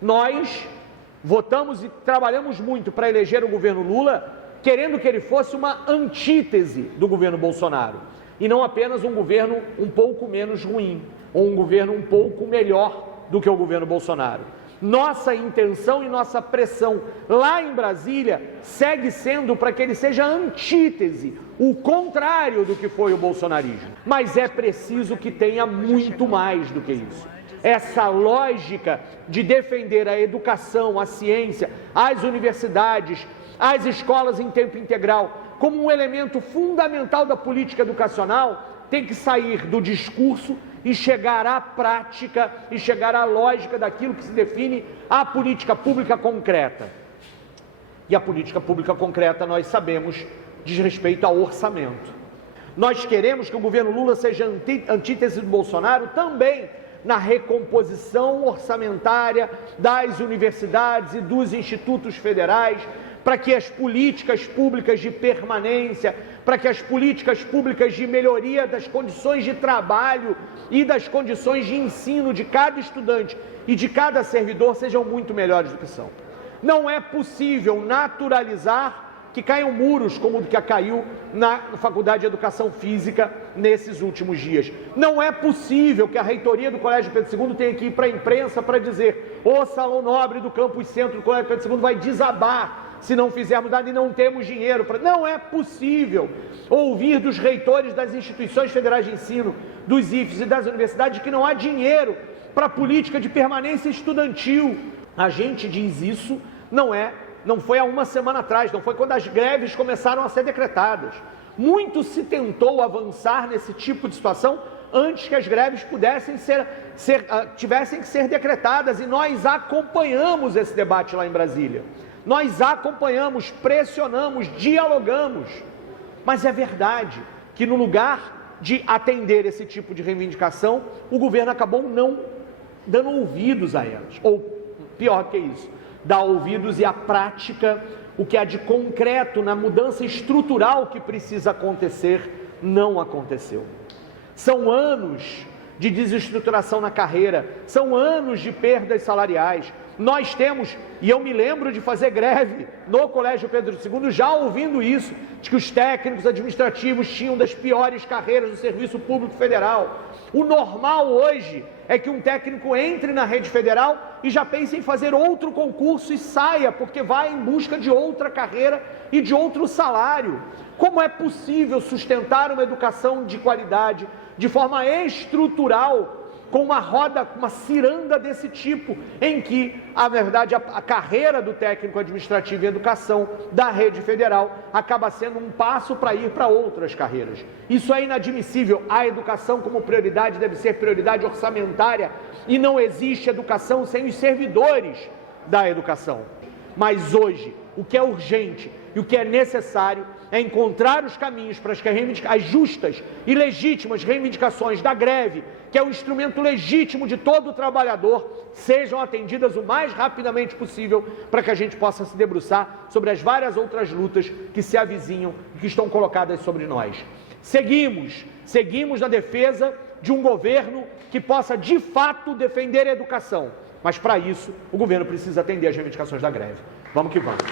Nós votamos e trabalhamos muito para eleger o governo Lula, querendo que ele fosse uma antítese do governo Bolsonaro, e não apenas um governo um pouco menos ruim, ou um governo um pouco melhor do que o governo Bolsonaro. Nossa intenção e nossa pressão lá em Brasília segue sendo para que ele seja a antítese, o contrário do que foi o bolsonarismo. Mas é preciso que tenha muito mais do que isso. Essa lógica de defender a educação, a ciência, as universidades, as escolas em tempo integral, como um elemento fundamental da política educacional, tem que sair do discurso e chegar à prática e chegar à lógica daquilo que se define a política pública concreta. E a política pública concreta, nós sabemos, diz respeito ao orçamento. Nós queremos que o governo Lula seja antítese do Bolsonaro também na recomposição orçamentária das universidades e dos institutos federais, para que as políticas públicas de permanência, para que as políticas públicas de melhoria das condições de trabalho e das condições de ensino de cada estudante e de cada servidor sejam muito melhores do que são. Não é possível naturalizar que caiam muros como o que caiu na Faculdade de Educação Física nesses últimos dias. Não é possível que a reitoria do Colégio Pedro II tenha que ir para a imprensa para dizer: o Salão Nobre do Campus Centro do Colégio Pedro II vai desabar se não fizermos nada e não temos dinheiro para... Não é possível ouvir dos reitores das instituições federais de ensino, dos IFES e das universidades que não há dinheiro para a política de permanência estudantil. A gente diz isso, não foi há uma semana atrás, não foi quando as greves começaram a ser decretadas. Muito se tentou avançar nesse tipo de situação antes que as greves tivessem que ser decretadas, e nós acompanhamos esse debate lá em Brasília. Nós acompanhamos, pressionamos, dialogamos, mas é verdade que no lugar de atender esse tipo de reivindicação, o governo acabou não dando ouvidos a elas, ou pior que isso, dar ouvidos e a prática, o que há de concreto na mudança estrutural que precisa acontecer, não aconteceu. São anos de desestruturação na carreira, são anos de perdas salariais. Nós temos, e eu me lembro de fazer greve no Colégio Pedro II, já ouvindo isso, de que os técnicos administrativos tinham das piores carreiras do Serviço Público Federal. O normal hoje é que um técnico entre na rede federal e já pense em fazer outro concurso e saia, porque vai em busca de outra carreira e de outro salário. Como é possível sustentar uma educação de qualidade de forma estrutural, com uma roda, uma ciranda desse tipo, em que, na verdade, a carreira do técnico administrativo em educação da rede federal acaba sendo um passo para ir para outras carreiras. Isso é inadmissível. A educação como prioridade deve ser prioridade orçamentária, e não existe educação sem os servidores da educação. Mas hoje, o que é urgente e o que é necessário é encontrar os caminhos para as justas e legítimas reivindicações da greve, que é um instrumento legítimo de todo trabalhador, sejam atendidas o mais rapidamente possível, para que a gente possa se debruçar sobre as várias outras lutas que se avizinham e que estão colocadas sobre nós. Seguimos na defesa de um governo que possa de fato defender a educação, mas para isso o governo precisa atender às reivindicações da greve. Vamos que vamos.